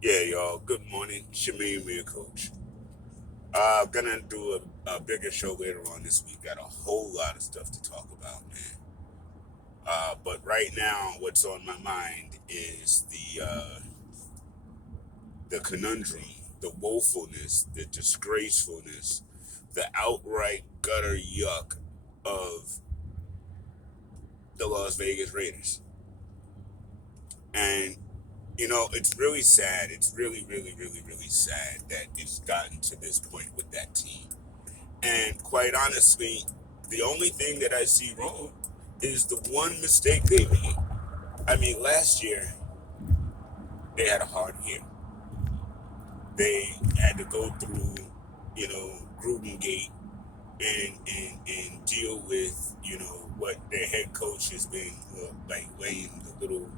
Yeah, y'all. Good morning. Shemaine, me, coach. Gonna do a bigger show later on this week. Got a whole lot of stuff to talk about, man. But right now, what's on my mind is the conundrum, the woefulness, the disgracefulness, the outright gutter yuck of the Las Vegas Raiders. And it's really sad. It's really, really, really, really sad that it's gotten to this point with that team. And quite honestly, the only thing that I see wrong is the one mistake they made. I mean, last year they had a hard year. They had to go through, Gruden Gate and deal with, what their head coach has been like laying the little,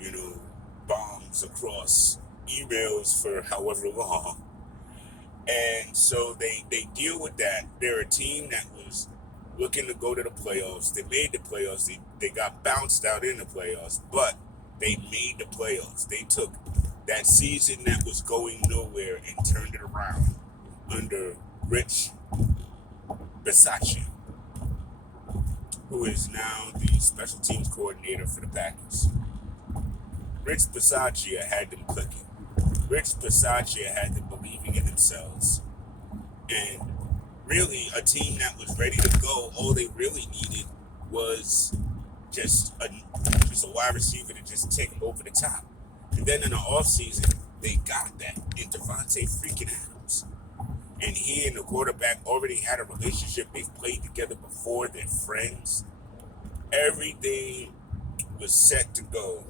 you know, bombs across emails for however long. And so they deal with that. They're a team that was looking to go to the playoffs. They made the playoffs. They got bounced out in the playoffs, but they made the playoffs. They took that season that was going nowhere and turned it around under Rich Bisaccia, who is now the special teams coordinator for the Packers. Rich Bisaccia had them clicking. Rich Bisaccia had them believing in themselves. And really, a team that was ready to go, all they really needed was just a wide receiver to just take them over the top. And then in the offseason, they got that in Devontae freaking Adams. And he and the quarterback already had a relationship. They've played together before. They're friends. Everything was set to go.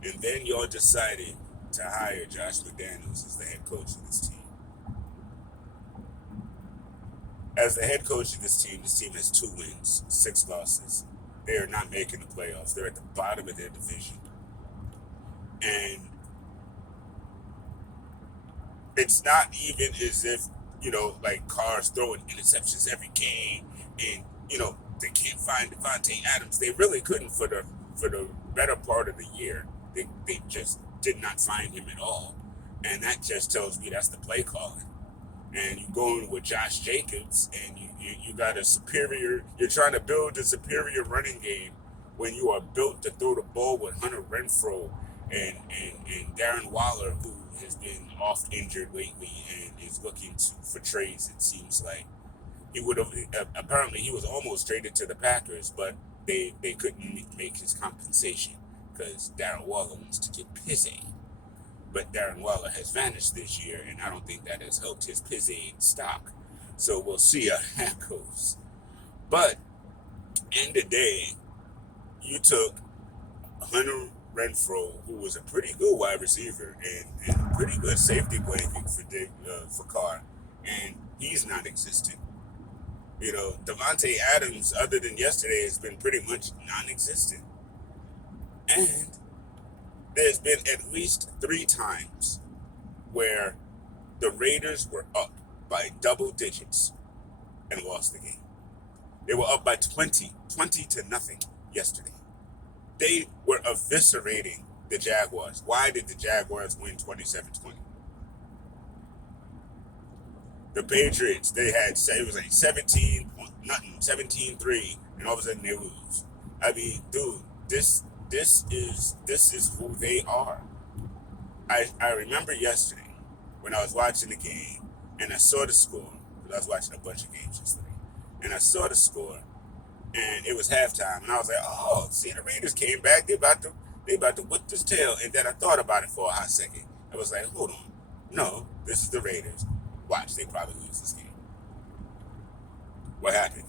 And then y'all decided to hire Josh McDaniels as the head coach of this team. As the head coach of this team has 2 wins, 6 losses. They are not making the playoffs. They're at the bottom of their division. And it's not even as if, like Carr's throwing interceptions every game and, they can't find Devontae Adams. They really couldn't for the better part of the year. They just did not find him at all. And that just tells me that's the play calling. And you go in with Josh Jacobs, and you got a superior. You're trying to build a superior running game when you are built to throw the ball with Hunter Renfrow and Darren Waller, who has been off injured lately and is looking for trades. It seems like he would have. Apparently, he was almost traded to the Packers, but they couldn't make his compensation because Darren Waller wants to get pissy. But Darren Waller has vanished this year, and I don't think that has helped his Pizzade stock. So we'll see how that goes. But in the day, you took Hunter Renfrow, who was a pretty good wide receiver and pretty good safety blanket for Carr, and he's non-existent. Devontae Adams, other than yesterday, has been pretty much non-existent. And there's been at least 3 times where the Raiders were up by double digits and lost the game. They were up by 20 to nothing yesterday. They were eviscerating the Jaguars. Why did the Jaguars win 27-20? The Patriots, it was like 17 nothing, 17-3, and all of a sudden they lose. I mean, dude, this is who they are. I remember yesterday when I was watching the game and I saw the score, because I was watching a bunch of games yesterday, and I saw the score, and it was halftime, and I was like, oh, see, the Raiders came back. They about to whip this tail. And then I thought about it for a hot second. I was like, hold on, no, this is the Raiders. Watch, they probably lose this game. What happened?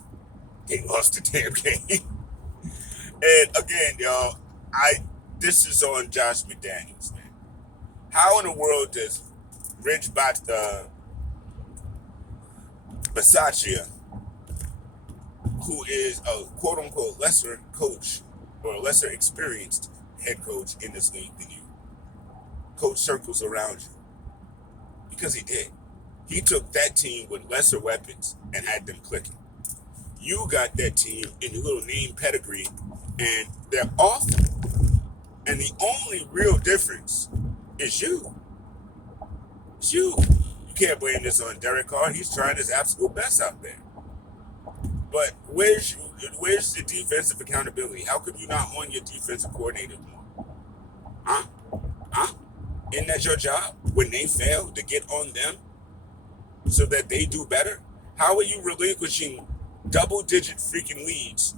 They lost the damn game. And again, y'all, this is on Josh McDaniels, man. How in the world does Rich Bisaccia, who is a quote-unquote lesser coach or a lesser experienced head coach in this league than you, coach circles around you? Because he did. He took that team with lesser weapons and had them clicking. You got that team in your little name pedigree, and they're awful. And the only real difference is you. it's you. You can't blame this on Derek Carr. He's trying his absolute best out there. But where's the defensive accountability? How come you're not on your defensive coordinator more? Huh? Huh? Isn't that your job? When they fail, to get on them so that they do better? How are you relinquishing double-digit freaking leads?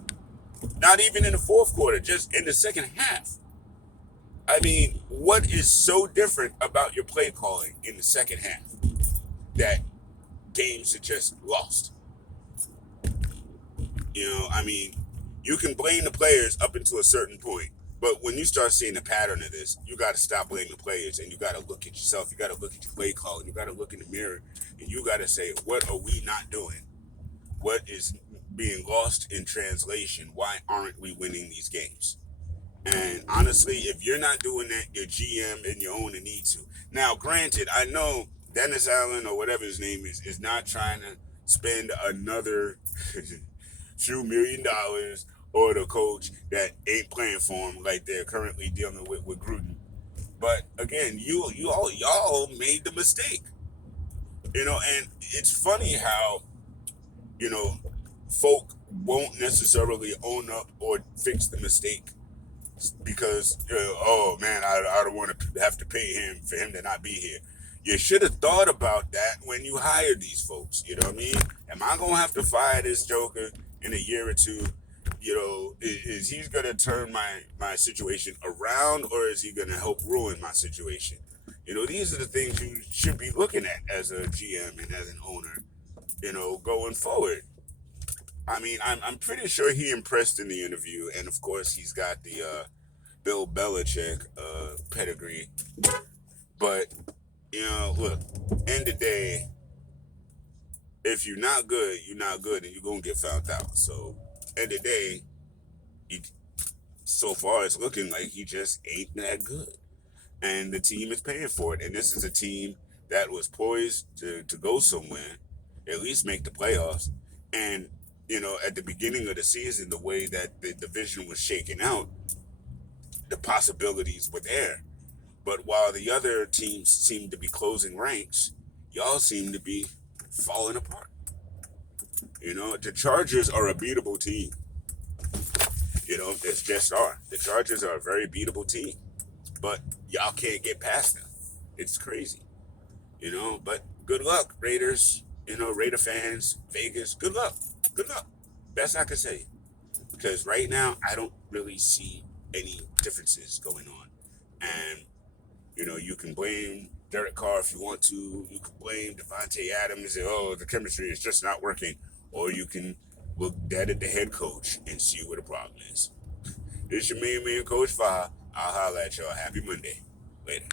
Not even in the fourth quarter, just in the second half. I mean, what is so different about your play calling in the second half that games are just lost? You know, I mean, you can blame the players up until a certain point, but when you start seeing the pattern of this, you got to stop blaming the players, and you got to look at yourself. You got to look at your play calling. You got to look in the mirror, and you got to say, what are we not doing? What is being lost in translation? Why aren't we winning these games? And honestly, if you're not doing that, your GM and your owner need to. Now, granted, I know Dennis Allen or whatever his name is not trying to spend another $2 million or the coach that ain't playing for him like they're currently dealing with Gruden. But again, y'all made the mistake. You know, and it's funny how, you know, folk won't necessarily own up or fix the mistake because, oh man, I don't want to have to pay him for him to not be here. You should have thought about that when you hired these folks. You know what I mean? Am I going to have to fire this joker in a year or two? You know, is he going to turn my situation around, or is he going to help ruin my situation? You know, these are the things you should be looking at as a GM and as an owner, you know, going forward. I mean, I'm pretty sure he impressed in the interview, and of course he's got the Bill Belichick pedigree. But, you know, look, end of the day, if you're not good, you're not good, and you're going to get found out. So, end of the day, so far it's looking like he just ain't that good. And the team is paying for it. And this is a team that was poised to go somewhere, at least make the playoffs. And, you know, at the beginning of the season, the way that the division was shaking out, the possibilities were there. But while the other teams seem to be closing ranks, y'all seem to be falling apart. You know, the Chargers are a beatable team. You know, they just are. The Chargers are a very beatable team. But y'all can't get past them. It's crazy. You know, but good luck, Raiders. You know, Raider fans, Vegas, good luck. Good luck. Best I can say. Because right now, I don't really see any differences going on. And, you know, you can blame Derek Carr if you want to. You can blame Devontae Adams and say, oh, the chemistry is just not working. Or you can look dead at the head coach and see what the problem is. This is your main man, Coach Fa. I'll holler at y'all. Happy Monday. Later.